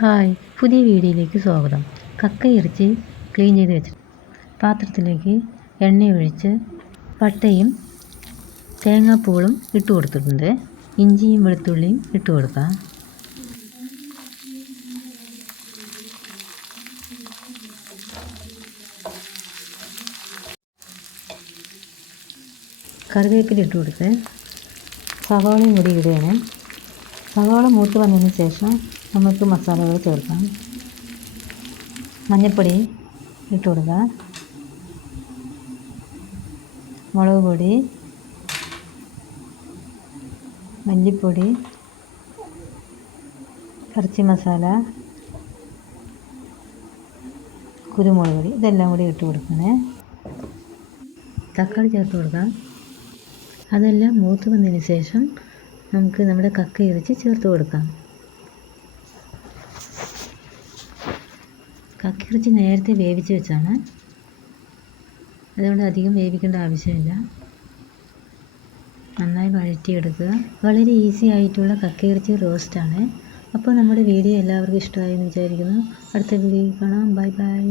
Hi പുതിയ വീഡിയോയിലേക്ക് സ്വാഗതം. കക്ക ഇറച്ചി ക്ലീൻ ചെയ്ത് വെച്ചിട്ടുണ്ട് പാത്രത്തിലേക്ക് എണ്ണ ഒഴിച്ച് പട്ടയും തേങ്ങാപ്പൂളും ഇട്ട് കൊടുത്തിട്ടുണ്ട്. ഇഞ്ചിയും വെളുത്തുള്ളിയും ഇട്ട് കൊടുക്കാം. കറിവേപ്പില ഇട്ട് കൊടുത്ത് സവാളയും കൂടി ഇടുകയാണ്. സവാള മൂത്ത് വന്നതിന് ശേഷം നമുക്ക് മസാലകൾ ചേർക്കാം. മഞ്ഞൾപ്പൊടി ഇട്ട് കൊടുക്കുക. മുളക് പൊടി മല്ലിപ്പൊടി ഇറച്ചി മസാല കുരുമുളക് പൊടി ഇതെല്ലാം കൂടി ഇട്ട് കൊടുക്കണേ. തക്കാളി ചേർത്ത് കൊടുക്കാം. അതെല്ലാം മൂത്ത് വന്നതിന് ശേഷം നമുക്ക് നമ്മുടെ കക്ക ഇറച്ചി ചേർത്ത് കൊടുക്കാം. കക്കിറച്ചി നേരത്തെ വേവിച്ച് വെച്ചാണ്. അതുകൊണ്ട് അധികം വേവിക്കേണ്ട ആവശ്യമില്ല. നന്നായി വഴറ്റിയെടുക്കുക. വളരെ ഈസി ആയിട്ടുള്ള കക്കയിറച്ചി റോസ്റ്റാണ്. അപ്പോൾ നമ്മുടെ വീഡിയോ എല്ലാവർക്കും ഇഷ്ടമായി എന്ന് വിചാരിക്കുന്നു. അടുത്ത വീഡിയോ കാണാം. Bye bye.